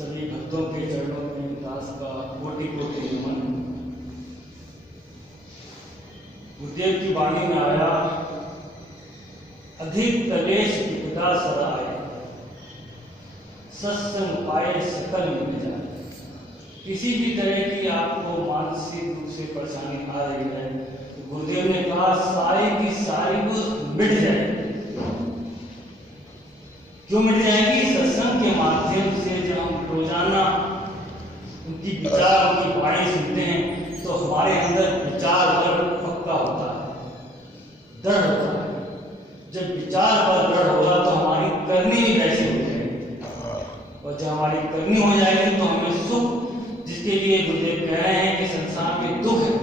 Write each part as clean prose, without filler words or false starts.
सभी भक्तों के चरणों में दास का कोटि कोटि नमन। गुरुदेव की वाणी में आया, अधिक कलेश विपदा सदा आए, सत्संग पाए सकल मिट जाए। किसी भी तरह की आपको मानसिक रूप से परेशानी आ रही है तो गुरुदेव ने कहा सारी की सारी वो मिट जाएगी। क्यों मिट जाएगी? सत्संग के माध्यम से जब हम रोजाना उनकी विचार उनकी वाणी सुनते हैं तो हमारे अंदर विचार बल पक्का होता है, दृढ़ होता है। जब विचार बल दृढ़ होगा तो हमारी करनी भी वैसे हो जाएगी, और जब हमारी करनी हो जाएगी तो हमें सुख, जिसके लिए गुरुदेव कह रहे हैं कि संसार में दुख है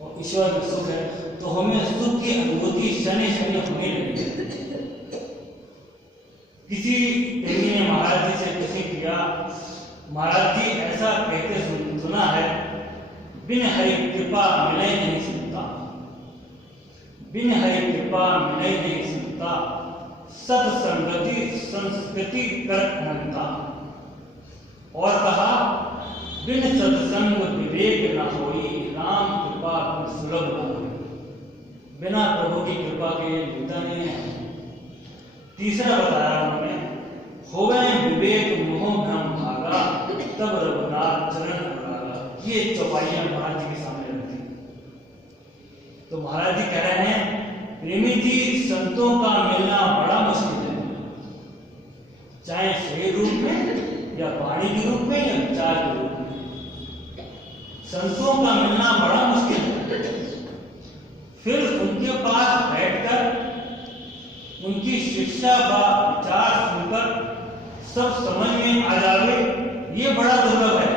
और ईश्वर में सुख है, तो हमें सुख की अनुभूति शनि शनि होने लगी। किसी प्रेमी ने महाराज जी से प्रश्न किया, महाराज जी ऐसा कहते सुना है, बिन हरि कृपा मिले नहीं सुनता, बिन हरि कृपा मिले नहीं सुनता, सत्संगति संस्कृति कर अनंता। और कहा बिन सत्संग विवेक न होई, राम कृपा सुलभ न होई। बिना प्रभु की कृपा के मिलता नहीं है। तीसरा बताया उन्होंने, होवे विवेक मोह भ्रम भागा, तब रघुनाथ चरण अनुरागा। ये चौपाइयां महाराज जी के सामने रखी। तो महाराज जी कह रहे हैं, प्रेमी जी संतों का मिलना बड़ा मुश्किल है, चाहे शरीर रूप में या वाणी के रूप में या विचार के रूप में। संतों का मिलना बड़ा मुश्किल है। फिर उनके पास बैठकर उनकी शिक्षा व विचार सुनकर सब समझ में आ जावे, ये बड़ा दुर्लभ है।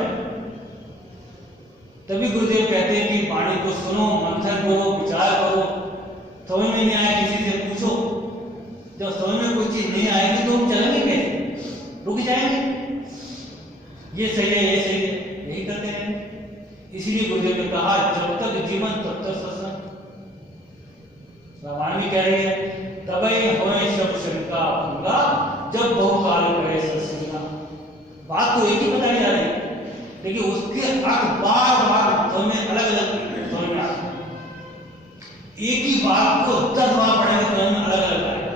तभी गुरुदेव कहते हैं कि वाणी को सुनो, मंथन करो, विचार करो। समझ में नहीं आया किसी से पूछो। जब समझ में कोई चीज नहीं आएगी तो हम चलेंगे कैसे? रुक जाएंगे। ये सही है, ये सही है, यही करते हैं। इसीलिए गुरुदेव ने कहा, जब तक जीवन तब तक सत्संग। रामायण में कह रही है, तबई होए सब शंका भंगा, जब बहुकाल करे सत्संगा। बात तो एक ही बताई जा रही है, लेकिन उसके अर्थ बार बार समझ में अलग अलग समझ में आते हैं। एक ही बात को 10 बार पढ़ेंगे समझ में अलग अलग आएगा।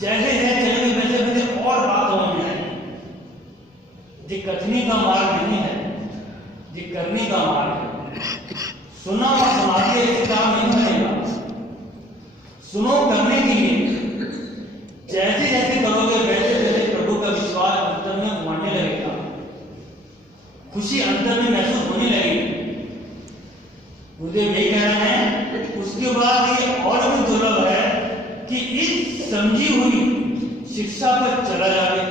जैसे है चलेंगे वैसे वैसे और बात समझ में आएगी। ये कथनी का मार्ग नहीं है, ये करने का मार्ग है। सुना और सुनाते ऐसे काम नहीं बनेगा। सुनो करने के लिए, जैसे जैसे करोगे वैसे वैसे प्रभु का विश्वास अंतर में उमड़ने लगेगा, खुशी अंतर में महसूस होने लगेगी। गुरुदेव यही कह रहे हैं। उसके बाद ये और भी दुर्लभ है कि इस समझी हुई शिक्षा पर चला जाए।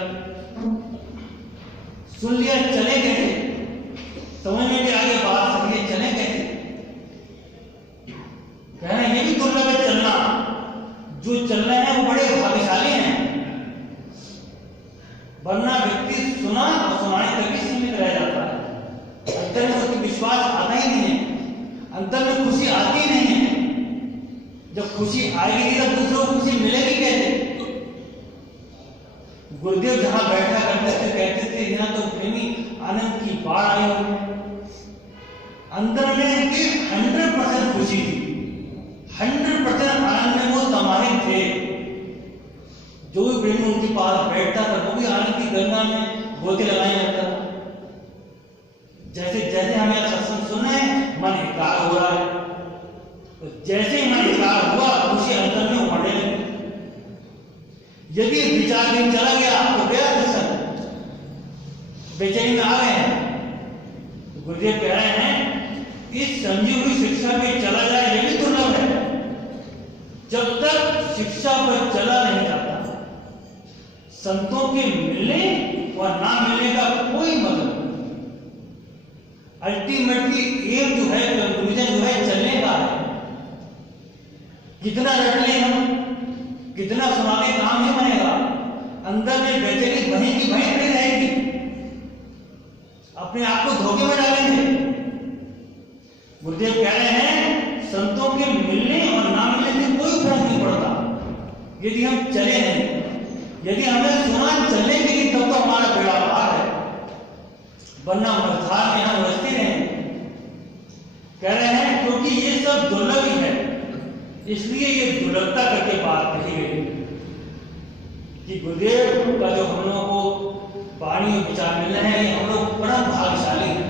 सुन लिया, चले कैसे? समझ में भी आगे बात सही है, चले कैसे? कह रहे हैं ये भी दुर्लभ है चलना। जो चल रहे हैं वो बड़े भाग्यशाली हैं, वरना व्यक्ति सुना और सुनाने तक ही सीमित रह जाता है। अंतर में उसकी विश्वास आता ही नहीं है, अंतर में खुशी आती ही नहीं है। जब खुशी आएगी तब दूसरों को खुशी मिलेगी कैसे? गुरुदेव जहां बैठा करते थे कहते थे, यहाँ तो प्रेमी आनंद की बाढ़ आई हो। अंदर में 100% खुशी थी, 100% आनंद में वो समाहित थे। जो भी प्रेमी उनके पास बैठता था वो भी आनंद की गंगा में गोते लगाए जाता था। जैसे जैसे हमें सत्संग सुना है, मन एकाग्र हो रहा है, तो जैसे ही मन एकाग्र हुआ खुशी अंतर में उमड़ने लगी। यदि विचार दिन चला गया तो गया सत्संग, बेचैनी में आ गए हैं। तो गुरुदेव कह रहे हैं, इस समझी हुई शिक्षा पे चला जाए ये भी दुर्लभ है। जब तक शिक्षा पर चला नहीं जाता, संतों के मिलने और ना मिलने का कोई मतलब नहीं। अल्टीमेटली एम जो है, कंक्लूजन जो है, चलने का है। कितना रट लें हम, कितना सुनाने काम नहीं बनेगा। अंदर में बेचैनी वहीं की वहीं खड़ी रहेगी, अपने आप को धोखे में डालेंगे। गुरुदेव कह रहे हैं, संतों के मिलने और ना मिलने से कोई फर्क नहीं पड़ता यदि हम चले नहीं। यदि हमें सुना चलने के लिए तब तो हमारा बेड़ा वरना मझधार में हम उलझते रहे। कह रहे हैं क्योंकि ये सब दुर्लभ ही है, इसलिए ये दुर्लभता करके बात कही गई कि गुरुदेव का जो हम लोगों को वाणी और विचार मिल रहे हैं, ये हम लोग परम भाग्यशाली हैं।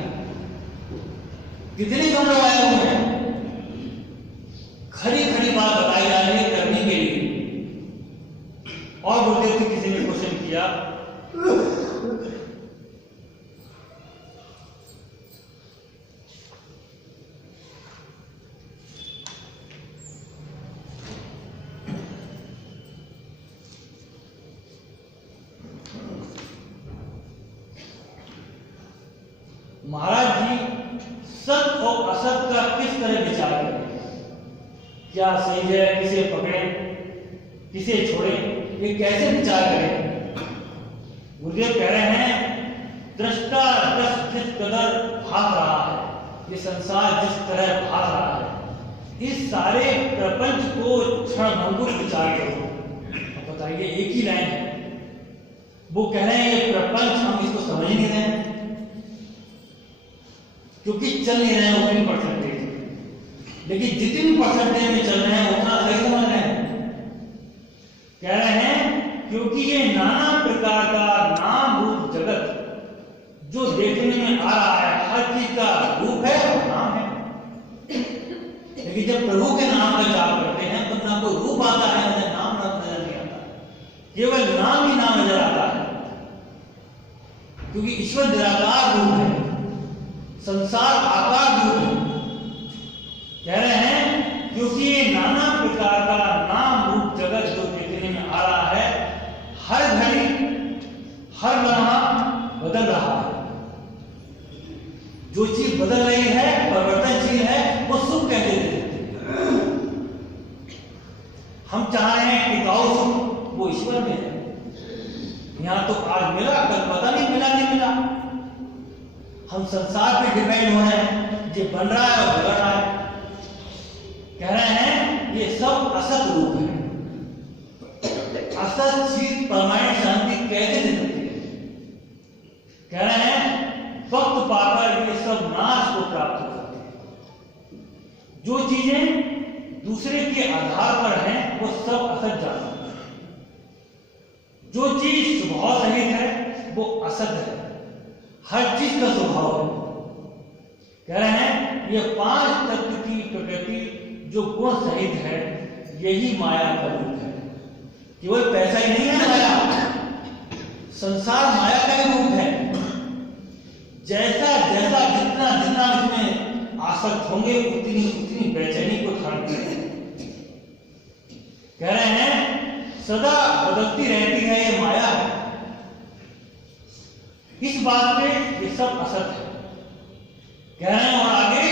कितने कम लोग आए हुए हैं, खरी खरी बात बताई जा रही है करने के लिए। और गुरुदेव से किसी ने क्वेश्चन किया, महाराज जी सत और असत का किस तरह विचार करें, क्या सही है, किसे पकड़ें किसे छोड़ें, ये कैसे विचार करें। गुरुदेव कह रहे हैं दृष्टा दृष्ट जिस कदर भाग रहा है, ये संसार जिस तरह भाग रहा है, इस सारे प्रपंच को क्षणभंगुर विचार करो। अब बताइए, एक ही लाइन है, वो कह रहे हैं ये प्रपंच हम इसको समझ नहीं रहे हैं क्योंकि चल नहीं रहे हैं उतनी परसेंटेज, लेकिन जितनी परसेंटेज में चल रहे हैं उतना सही समझ रहे हैं। कह रहे हैं क्योंकि ये नाना प्रकार का नाम रूप जगत जो देखने में आ रहा है, हर चीज का रूप है और नाम है, लेकिन जब प्रभु के नाम का जाप करते हैं तो ना कोई रूप आता है, ना नाम नजर नहीं आता, केवल नाम ही नाम नजर आता है, क्योंकि ईश्वर निराकार रूप है, संसार आकार रूप है। कह रहे हैं क्योंकि ये नाना प्रकार का नाम रूप जगत जो देखने में आ रहा है, हर घड़ी हर लम्हा बदल रहा है। जो चीज बदल रही है, परिवर्तनशील है, वो सुख कहते हैं। हम चाह रहे हैं टिकाऊ सुख, वो ईश्वर में है। यहां तो आज मिला, कल पता नहीं मिला नहीं मिला। हम संसार पे डिपेंड हो रहे हैं, ये बन रहा है और बिगड़ रहा है। कह रहे हैं ये सब असत रूप है। असत चीज परमानेंट शांति कैसे दे सकती है। कह रहे हैं वक्त पाकर ये सब नाश को प्राप्त हो सकते हैं। जो चीजें दूसरे के आधार पर हैं वो सब असत जाती है। जो चीज स्वभाव सहित है वो असत है, हर चीज का स्वभाव है। कह रहे हैं ये पांच तत्व की प्रकृति जो गुण सहित है, यही माया का रूप है। केवल पैसा ही नहीं है माया, संसार माया का ही रूप है। जैसा जैसा जितना जितना इसमें आसक्त होंगे उतनी उतनी बेचैनी को धारण करेंगे। कह रहे हैं सदा बदलती रहती है ये माया है। इस बात पे ये सब असत है। कह रहे हैं और आगे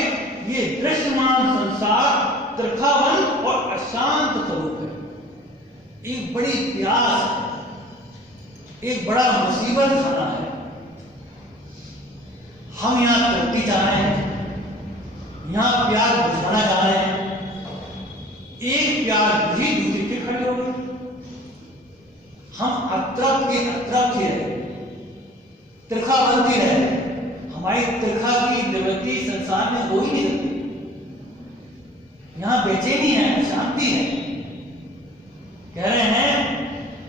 ये दृश्यमान संसार त्रिखावन और अशांत स्वरूप है। एक बड़ी प्यास, एक बड़ा मुसीबत खाना है। हम यहां तरक्की चाह रहे हैं, यहां प्यार बुझाना चाह रहे हैं। एक प्यार बुझी दूसरी पे खड़ी हो गई। हम अतरफ के अतरफ ही रहे, त्रिखा बनती रहे। हमारी त्रिखा की निवृत्ति संसार में हो ही नहीं सकती। यहां बेचैनी है, अशांति है। कह रहे हैं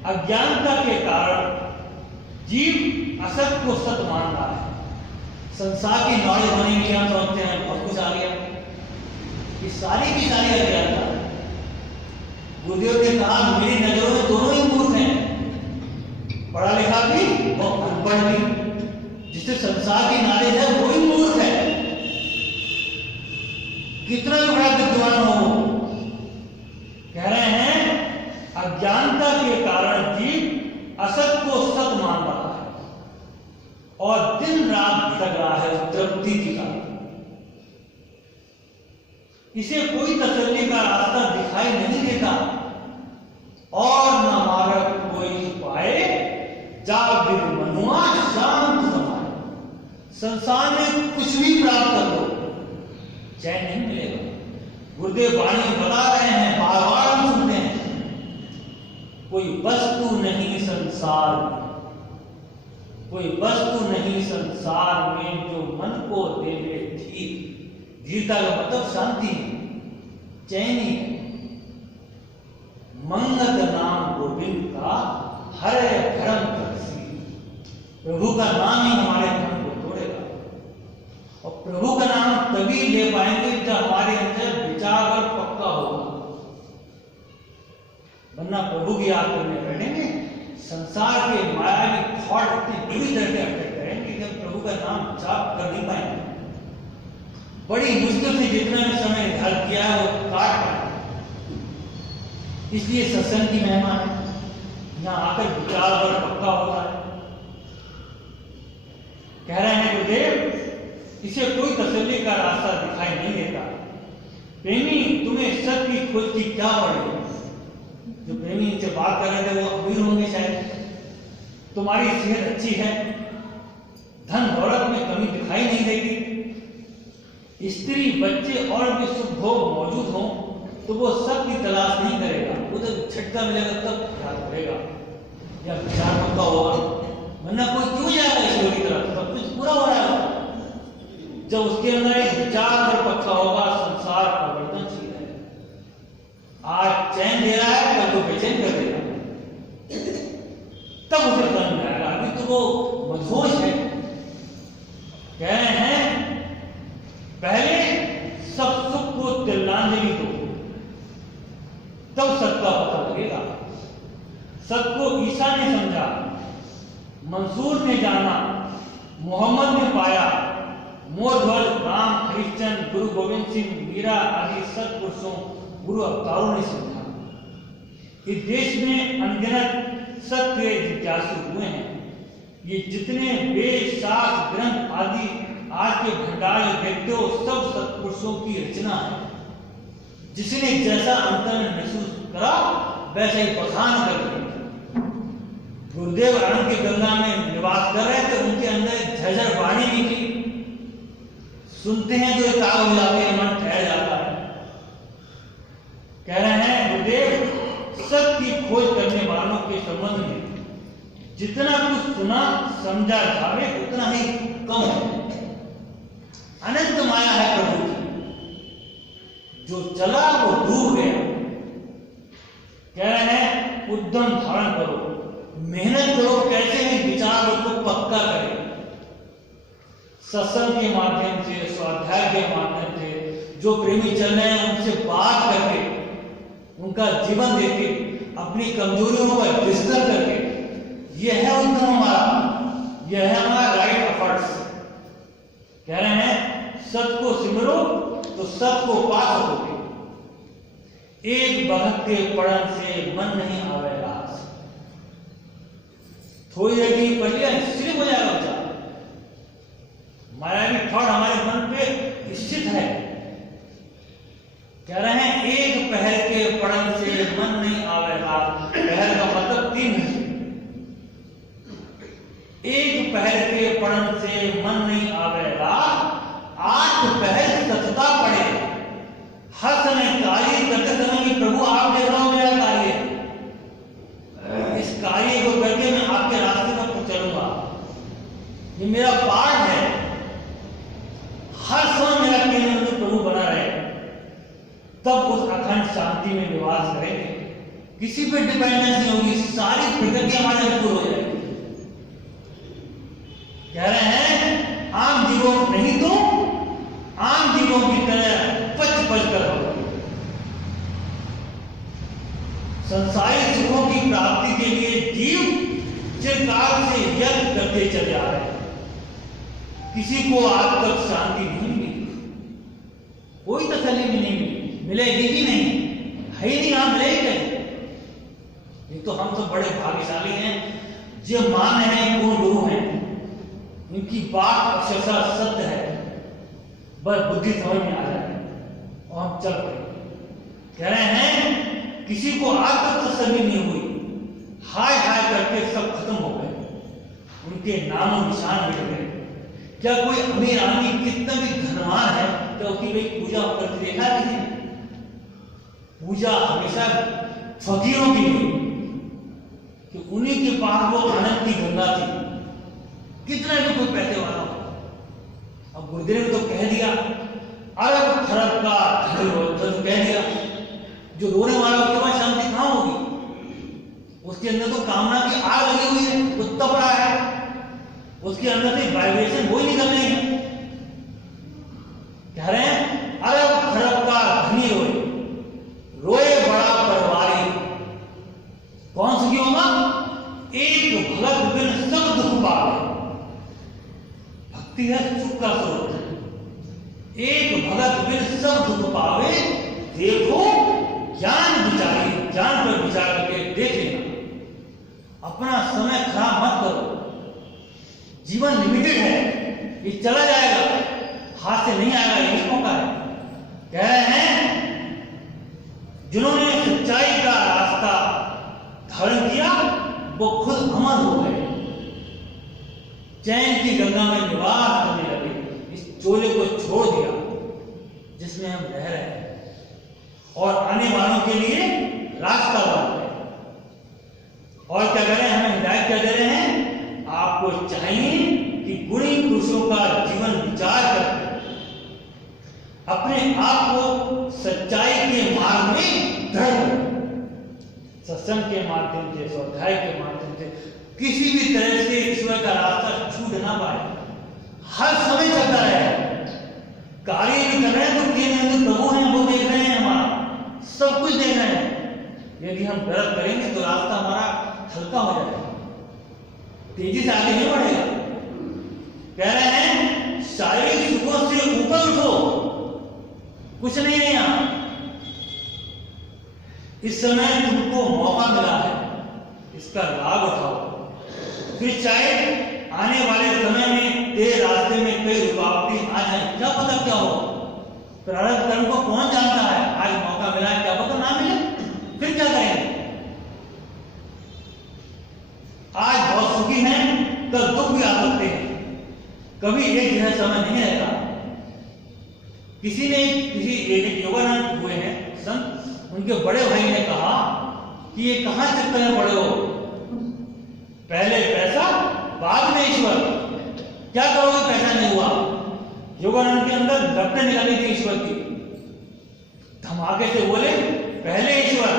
अज्ञानता के कारण जीव असत को सत मान रहा है। संसार की नॉलेज होने के लिए हम सोचते हैं बहुत कुछ आ गया, ये सारी की सारी अज्ञानता है। गुरुदेव ने कहा मेरी नजरों में दोनों ही मूर्ख हैं, पढ़ा लिखा भी और अनपढ़ भी। जिससे संसार की नॉलेज है वो ही मूर्ख है, कितना भी बड़ा विद्वान हो। कह रहे हैं अज्ञानता के कारण जीव असत को सत मान रहा है और दिन रात भटक रहा है तृप्ति की तरफ। इसे कोई तसल्ली का रास्ता दिखाई नहीं देता और न मार्ग कोई पाए जाग मनुआ शांत समाए। संसार में कुछ भी प्राप्त कर लो, चैन नहीं मिलेगा। गुरुदेव वाणी बता रहे हैं, बार बार हम सुनते हैं, कोई वस्तु नहीं संसार में कोई वस्तु नहीं संसार में जो मन को देवे थी। धीरता का मतलब शांति, चैनी है। मंगत नाम गोविंद का हरे भरम तरसी। प्रभु का नाम ही हमारे भ्रम को तोड़ेगा, और प्रभु का नाम तभी ले पाएंगे जब हमारे अंदर विचार और पक्का होगा। वरना प्रभु की याद करने बैठेंगे, संसार के मायावी थॉट इतनी बुरी तरह से अटैक करेंगे कि हम प्रभु का नाम जाप कर नहीं पाएंगे। बड़ी मुश्किल से जितना भी समय निर्धारित किया है वो काट पाएंगे। इसलिए सत्संग की महिमा है, यहाँ आकर विचार और पक्का होता है। कह रहे हैं गुरुदेव, इसे कोई तसल्ली का रास्ता दिखाई नहीं देता। प्रेमी तुम्हें सत्य की खोज की क्या पड़ी? जो प्रेमी इनसे बात कर रहे थे वो अमीर होंगे शायद। तुम्हारी सेहत अच्छी है, धन दौलत में कमी दिखाई नहीं देगी, स्त्री बच्चे और भी सुख भोग मौजूद हों तो वो सब की तलाश नहीं करेगा। वो जब झटका मिलेगा तब ख्याल करेगा या विचार पक्का होगा। वरना कोई क्यों जाएगा ईश्वर की तरफ? सब कुछ पूरा हो रहा है। जब उसके अंदर एक विचार और पक्का होगा, संसार परिवर्तनशील है। आज चैन दे रहा है, कल तो बेचैन कर देगा, तब उसे समझ आएगा। अभी तो वो मदहोश है। कह रहे हैं पहले सब सुख को तिलांजलि दो, तब सत्य का पता लगेगा। सत्य को ईसा ने समझा, मंसूर ने जाना, मोहम्मद ने पाया, मोरध्वज, राम, हरिश्चंद्र, गुरु गोविंद सिंह, मीरा आदि सत्पुरुषों, गुरु अवतारों ने समझा। इस देश में अनगिनत सत्य जिज्ञासु हुए हैं। ये जितने वेद शास्त्र ग्रंथ आदि आज के भंडार देखते हो, सब सत्पुरुषों की रचना है। जिसने जैसा अंतर में महसूस करा वैसा ही पठान कर दिया। गुरुदेव अरण्य की गंगा में निवास कर रहे थे, उनके अंदर झरझर वाणी भी थी। सुनते हैं तो एक आग हो जाती है, मन ठहर जाता है। कह रहे हैं गुरुदेव, सत्य की खोज करने वालों के संबंध में जितना कुछ सुना समझा जावे उतना ही कम है। अनंत माया है प्रभु की, जो चला वो डूब गया। कह रहे हैं उद्यम धारण करो, मेहनत करो, कैसे भी विचारों को पक्का करें। सत्संग के माध्यम से, स्वाध्याय के माध्यम से जो प्रेमी चल रहे हैं उनसे बात करके, उनका जीवन देके, अपनी कमजोरियों पर डिस्कस करके, यह है उद्यम हमारा, यह है हमारा राइट एफर्ट्स। कह रहे हैं सत्य को सिमरो तो सत्य को पा सकोगे। एक भगत के पढ़न से मन नहीं आवेगा। थोड़ी देर की पढ़ लिया स्थिर हो जाएगा बच्चा। मायावी थॉट हमारे मन पे स्थित है। कह रहे हैं एक पहर के पढ़न से मन नहीं आवेगा। पहर का मतलब 3 घंटे। एक पहर के पढ़न से मन नहीं आवेगा, 8 पहर सतता पड़े। हर समय कार्य करते समय भी प्रभु आप देख रहा हूं मेरा कार्य, इस कार्य को करके मैं आपके रास्ते पर चलूंगा, ये मेरा पाठ है। हर समय मेरा केंद्र प्रभु बना रहे, तब उस अखंड शांति में निवास करेंगे। किसी पे डिपेंडेंस नहीं होगी, सारी प्रकृति हमारे अनुकूल हो जाएगी। कह रहे हैं आम जीवों नहीं तो आम जीवों की तरह पच कर संसारी सुखों की प्राप्ति के लिए जीव चिरकाल से यज्ञ करते चले आ रहे हैं। किसी को आज तक शांति नहीं मिली, कोई तसल्ली भी नहीं मिली, मिलेगी भी नहीं, है ही नहीं। आप मिलेगी ये तो हम सब बड़े भाग्यशाली हैं जो मान हैं वो गुरु हैं, इनकी बात अक्षरशः सत्य है, बस बुद्धि समझ में आ जाए और हम चल पड़े। कह रहे हैं किसी को आज तक तसल्ली नहीं हुई, हाय हाय करके सब खत्म हो गए, उनके नामों निशान मिट गए। क्या कोई अमीर आदमी कितना भी धनवान है, क्या उसकी भाई पूजा करते देखा किसी ने? पूजा हमेशा फकीरों की हुई कि उन्हीं के पास वो आनंद की गंगा थी। कितना भी कोई पैसे वाला हो। अब गुरुदेव ने तो कह दिया अरब खरब का धन कह दिया, जो रोने वाला उसके पास शांति कहाँ होगी? उसके अंदर तो कामना की आग लगी हुई है, वो तप रहा है, उसके अंदर से वाइब्रेशन वो ही निकल रही है। कह रहे हैं अरब खरब का धनी रोए, रोए बड़ा परवारी, कौन सुखी होगा? एक भगत बिन सब दुख पावे। भक्ति है सुख का स्रोत, एक भगत बिन सब दुख पावे, देखो ज्ञान विचारी, ज्ञान पर विचार करके देख लेना। अपना समय खराब मत करो, जीवन लिमिटेड है, ये चला जाएगा, हाथ से नहीं आएगा, ये मौका है। कह रहे हैं जिन्होंने सच्चाई का रास्ता धारण किया वो खुद अमर हो गए, चैन की गंगा में निवास करने लगे, इस चोले को छोड़ दिया जिसमें हम रह रहे हैं, और आने वालों के लिए रास्ता बन गए। और क्या करें, हमें हिदायत क्या दे रहे हैं? आपको चाहिए कि गुणी पुरुषों का जीवन विचार करके अपने आप को सच्चाई के मार्ग में दृढ़ करें। सत्संग के माध्यम से, स्वाध्याय के माध्यम से किसी भी तरह से ईश्वर का रास्ता छूट ना पाए, हर समय चलता रहे। कार्य भी कर रहे हैं तो केंद्र प्रभु हैं, वो देख रहे हैं, हमारा सब कुछ देख रहे हैं। यदि हम गलत करेंगे तो रास्ता हमारा हल्का हो जाएगा, तेजी से आगे नहीं बढ़ेगा। कह रहे हैं शारीरिक सुखों से ऊपर उठो, कुछ नहीं है यहां। इस समय तुमको मौका मिला है, इसका लाभ उठाओ। फिर चाहे आने वाले समय में तेरे रास्ते में कई रुकावटें आ जाए, क्या पता क्या हो। प्रारब्ध कर्म को कौन जानता है? आज मौका मिला है, क्या पता ना मिले, फिर क्या करेंगे? आज बहुत सुखी हैं, कल दुख भी आ सकते हैं, कभी एक जैसा समय नहीं रहता। किसी एक योगानंद हुए हैं संत, उनके बड़े भाई ने कहा कि ये कहां चक्कर में पड़े हो, पहले पैसा बाद में ईश्वर, क्या करोगे पैसा नहीं हुआ? योगानंद के अंदर लपटें निकली थी ईश्वर की, धमाके से बोले पहले ईश्वर,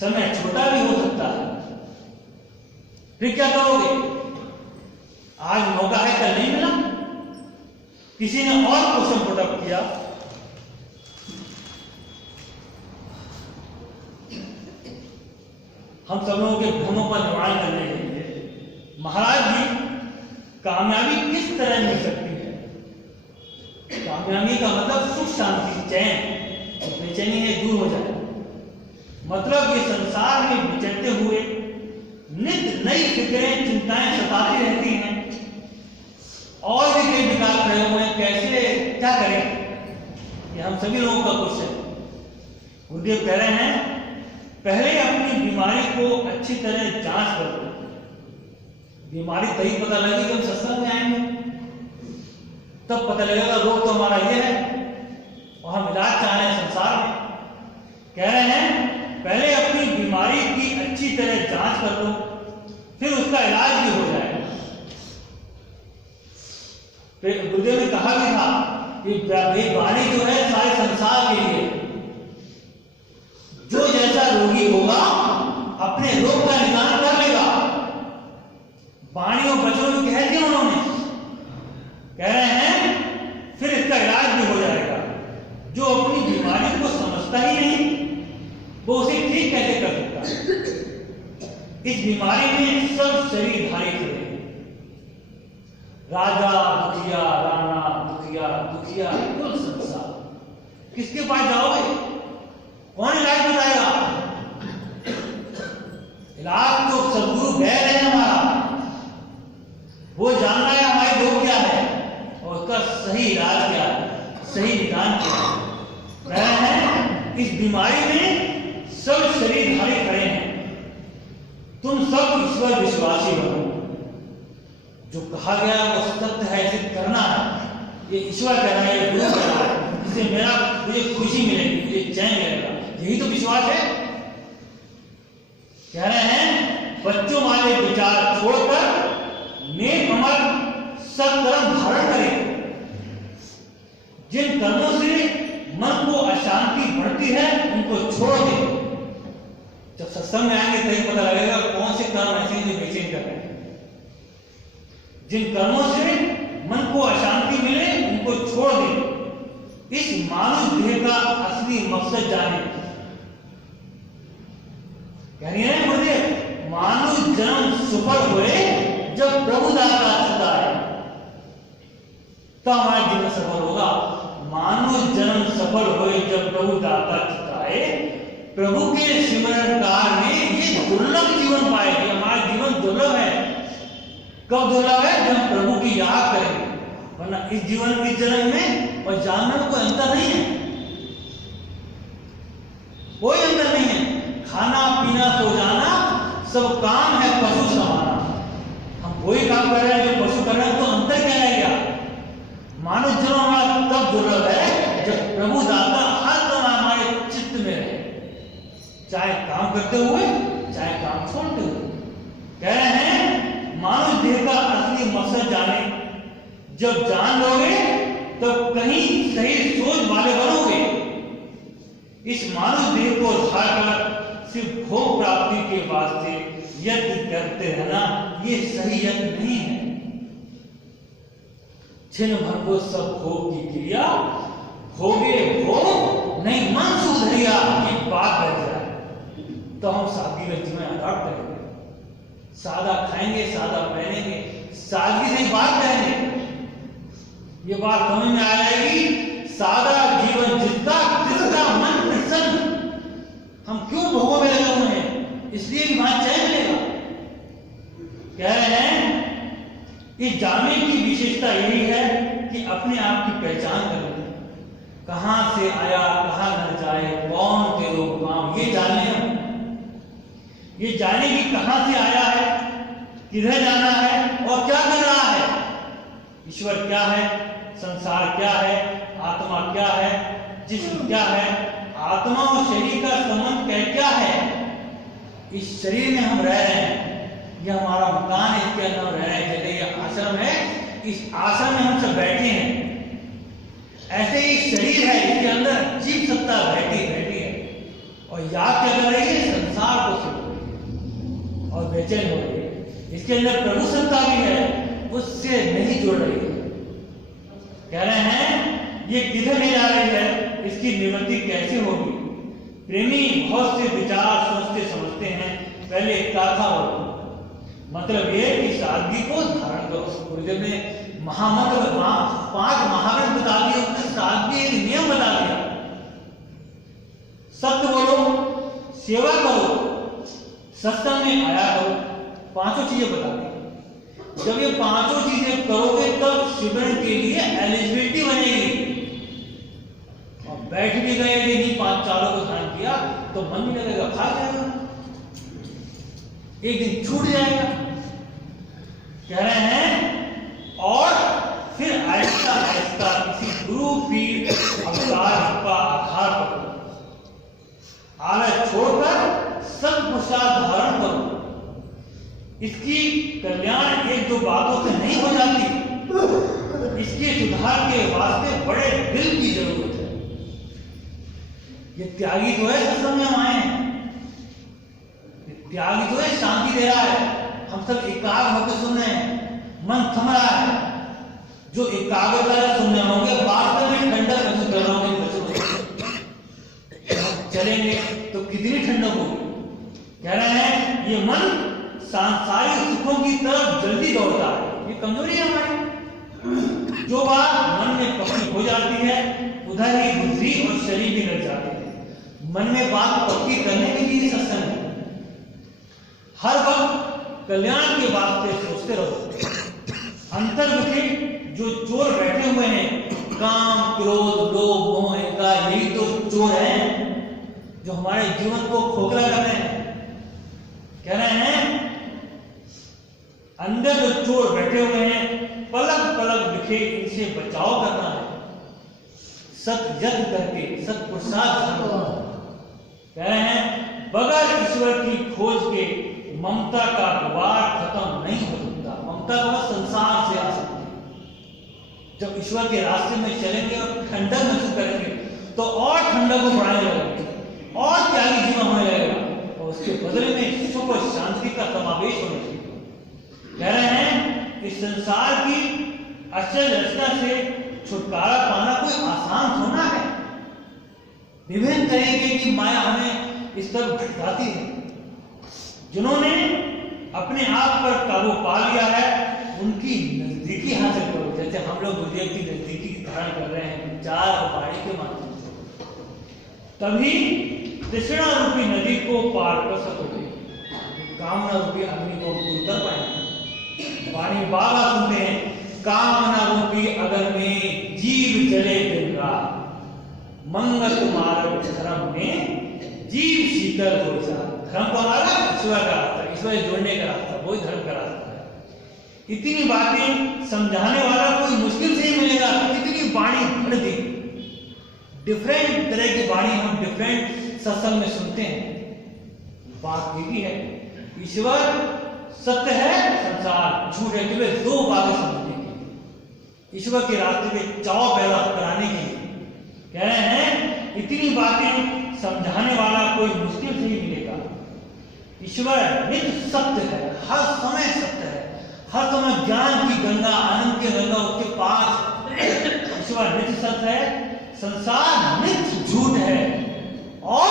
समय छोटा भी हो सकता है, फिर क्या करोगे? आज मौका है, कल नहीं मिला। किसी ने और क्वेश्चन पुटअप किया, हम सब लोगों के भ्रमों का निवारण करने के लिए महाराज जी कामयाबी किस तरह मिल सकती है? कामयाबी का मतलब सुख शांति चैन, बेचैनी है दूर हो जाए। मतलब ये संसार में विचरते हुए नित्य नई फिक्रें चिंताएं सताती रहती हैं, और भी कई विकार खड़े हुए हैं, कैसे क्या करें? ये हम सभी लोगों का क्वेश्चन। गुरुदेव कह रहे हैं पहले अपनी बीमारी को अच्छी तरह जांच करो। बीमारी तभी पता लगेगी जब सत्संग में आएंगे, तब पता लगेगा रोग तो हमारा ये है और हम इलाज चाह रहे हैं संसार में। कह रहे हैं पहले अपनी बीमारी की अच्छी तरह जांच कर लो, फिर उसका इलाज भी हो जाएगा। फिर गुरुदेव ने कहा भी था कि वाणी जो है सारे संसार के लिए, जो जैसा रोगी होगा अपने रोग का निदान कर लेगा। वाणी और वचनों में कह दिया उन्होंने। कह रहे हैं फिर इसका इलाज भी हो जाएगा। जो अपनी बीमारी को समझता ही नहीं, वो उसे ठीक कैसे कर सकता है? इस बीमारी में सब शरीरधारी थे, राजा दुखिया, राणा दुखिया, दुखिया कुल संसार। किसके पास जाओगे? कौन इलाज बताएगा? इलाज तो सदगुरु वैद है हमारा, वो जानना है हमारी रोग क्या है और उसका सही इलाज क्या है, सही निदान क्या है। कह रहे हैं इस बीमारी में सब शरीरधारी खड़े हैं, तुम सब ईश्वर विश्वासी बनो। जो कहा गया वो सत्य है, इसे करना है। ये ईश्वर कह रहा है, ये गुरु कह रहा है, इससे मुझे खुशी मिलेगी, मुझे चैन मिलेगा, यही तो विश्वास है। कह रहे हैं बच्चों वाले विचार छोड़कर नेक जिन कर्मों से मन को अशांति बढ़ती है उनको छोड़ दे। जब सत्संग में आएंगे तभी पता लगेगा कौन से कर्म ऐसे हैं जो बेचैन कर रहे हैं। जिन कर्मों से मन को अशांति मिले उनको छोड़ दे। इस मानव देह का असली मकसद जाने। यानी है बोलिए, मानव जन्म सफल हुए जब प्रभु दाता छुटा है तो हमारा जीवन सफल होगा। मानव जन्म सफल हुए जब प्रभु दाता छुटाए, प्रभु के सिमरण काल में ये दुर्लभ जीवन पाएगी। हमारा जीवन दुर्लभ है। कब दुर्लभ है? जब हम प्रभु की याद करेंगे, वरना इस जीवन इस जन्म में और जानवर में कोई अंतर नहीं है, कोई अंतर नहीं है। खाना पीना सो जाना सब काम है पशु समाना। हम वही काम कर रहे हैं जो पशु कर रहे हैं, तो अंतर क्या है? क्या मानव जन्म हमारा तब दुर्लभ है जब प्रभु दाता हर समय हमारे चित्त में रहे, चाहे काम करते हुए चाहे काम छोड़ते हुए। कह रहे हैं मानव देह का असली मकसद जाने। जब जान लोगे तब कहीं सही सोच वाले बनोगे। इस मानव देह को धारकर सिर्फ भोग प्राप्ति के वास्ते यत्न करते रहना ये सही यत्न नहीं है। छिन भर को सब भोग की क्रिया, भोगे भोग नहीं मन सुधरिया, ये बात रह जाए तो हम सादगी का जीवन अडॉप्ट करेंगे। सादा खाएंगे, सादा पहनेंगे, सादगी से बात करेंगे। ये बात समझ में आ जाएगी। सादा जीवन जिसका जिसका मन प्रसन्न। हम क्यों भोगों में लगे हुए हैं? इसलिए भी वहां चैन मिलेगा। कह रहे हैं इस जानने की विशेषता यही है कि अपने आप की पहचान कर लें। कहां से आया, कहां न जाए, कौन तेरो काम, ये जानने हैं। ये जाने की कहां से आया है, किधर जाना है और क्या कर रहा है। ईश्वर क्या है, संसार क्या है, आत्मा क्या है, जिस्म क्या है, आत्मा और शरीर का संबंध क्या है। इस शरीर में हम रह रहे हैं, यह हमारा मकान है, इसके अंदर हम रह रहे हैं। जैसे यह आश्रम है, इस आश्रम में हम सब बैठे हैं। ऐसे ही शरीर है, इसके अंदर जीव सत्ता बैठी है और याद क्या कर रही है? संसार को सुन और बेचैन हो रही है। इसके अंदर प्रभु सत्ता भी है, उससे नहीं जुड़ रही है। कह रहे हैं ये किधर ले जा रही है, इसकी निवृत्ति कैसे होगी। प्रेमी बहुत से विचार सोचते समझते हैं, पहले काथा बोलो। मतलब ये कि सादगी को धारण करो। गुरुदेव ने महामंत्र 5 महाग्रंथ बता दिए, उसने सादगी एक नियम बता दिया। सत्य बोलो, सेवा करो, सत्संग में आया करो, 5 चीजें बता दी। जब ये 5 चीजें करोगे तब शिवरण के लिए एलिजिबिलिटी बनेगी। और बैठ भी गए यदि नहीं 5 चारों को ध्यान किया तो मन भी लगेगा, भाग जाएगा, एक दिन छूट जाएगा। कह रहे हैं और फिर आहिस्ता आहिस्ता किसी गुरु पीर अवतार का आधार करो, आलस छोड़कर सब प्रसाद धारण करो। इसकी कल्याण 1-2 बातों से नहीं हो जाती। इसके सुधार के वास्ते बड़े दिल की जरूरत है। ये त्यागी तो है, सत्संग में हम आए हैं, त्यागी तो है, शांति दे रहा है। हम सब एकाग्र होकर सुन रहे हैं, मन थम रहा है। जो एकाग्रता से सुन रहे होंगे वास्तव में ठंडक महसूस कर रहे होंगे। चलेंगे तो कितनी ठंडक होगी। कह रहे हैं ये मन सांसारिक सुखों की तरफ जल्दी दौड़ता है, ये कमजोरी है हमारी। जो बात मन में पक्की हो जाती है उधर ही बुद्धि और शरीर भी लग जाते हैं। मन में बात पक्की करने के लिए सत्संग है। हर वक्त कल्याण के वास्ते सोचते रहो। अंतर में जो चोर बैठे हुए हैं, काम क्रोध लोभ मोह का, यही तो चोर हैं जो हमारे जीवन को खोखला कर रहे हैं। कह रहे हैं अंदर जो चोर बैठे हुए हैं पलक पलक दिखे, इनसे बचाव करना है। सत यत्न करके सत्पुरुषार्थ। कह रहे हैं बगैर ईश्वर की खोज के ममता का द्वार खत्म नहीं हो सकता। ममता को संसार से आ सकती है। जब ईश्वर के रास्ते में चलेंगे और ठंडक महसूस करेंगे तो और ठंडक को बढ़ाने लगेंगे और त्यागी जीवन होने लगेगा और उसके बदले में सुख और शांति का समावेश होने लगेगा। कह रहे हैं इस संसार की अचल रचना से छुटकारा पाना कोई आसान होना है। विभिन्न तरीके की माया हमें इस तरफ भटकाती है। जिन्होंने अपने आप पर काबू पा लिया है उनकी नजदीकी हासिल करो, जैसे हम लोग गुरुदेव की नजदीकी धारण कर रहे हैं विचार और वाणी के माध्यम से, तभी तृष्णा रूपी नदी को पार कर सकोगे, कामना रूपी अग्नि को दूर कर पाएंगे। वाणी बाबा सुनते हैं, कामना रूपी अग्नि में जीव जले दिन रात, मंगल मार्ग धर्म में जीव शीतल हो जा। धर्म को हमारा ईश्वर का रास्ता, ईश्वर जोड़ने का रास्ता, वही धर्म का रास्ता है। इतनी बातें समझाने वाला कोई मुश्किल से ही मिलेगा। इतनी वाणी भर दी, डिफरेंट तरह की वाणी हम डिफरेंट सत्संग में सुनते हैं। बात यही है, ईश्वर सत्य है, संसार झूठ है। केवल दो बातें समझने की, ईश्वर के रास्ते में चाव पैदा कराने के लिए कह रहे हैं। इतनी बातें समझाने वाला कोई मुश्किल से ही मिलेगा। ईश्वर नित्य सत्य है, हर समय सत्य है, हर समय ज्ञान की गंगा, आनंद की गंगा उसके पास। ईश्वर नित्य सत्य है, संसार नित्य झूठ है और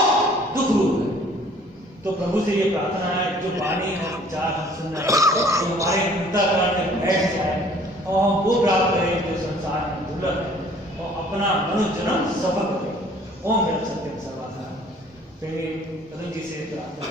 दुख रूप है। तो प्रभु से ये प्रार्थना है, जो वाणी और विचार हम सुन रहे हैं तो हमारे अंतःकरण में बैठ जाए और हम वो प्राप्त करें जो संसार में दुर्लभ है और अपना मनुष्य जन्म सफल करें। ओम सत्यम सर्वदा। अरुण जी से प्रार्थना।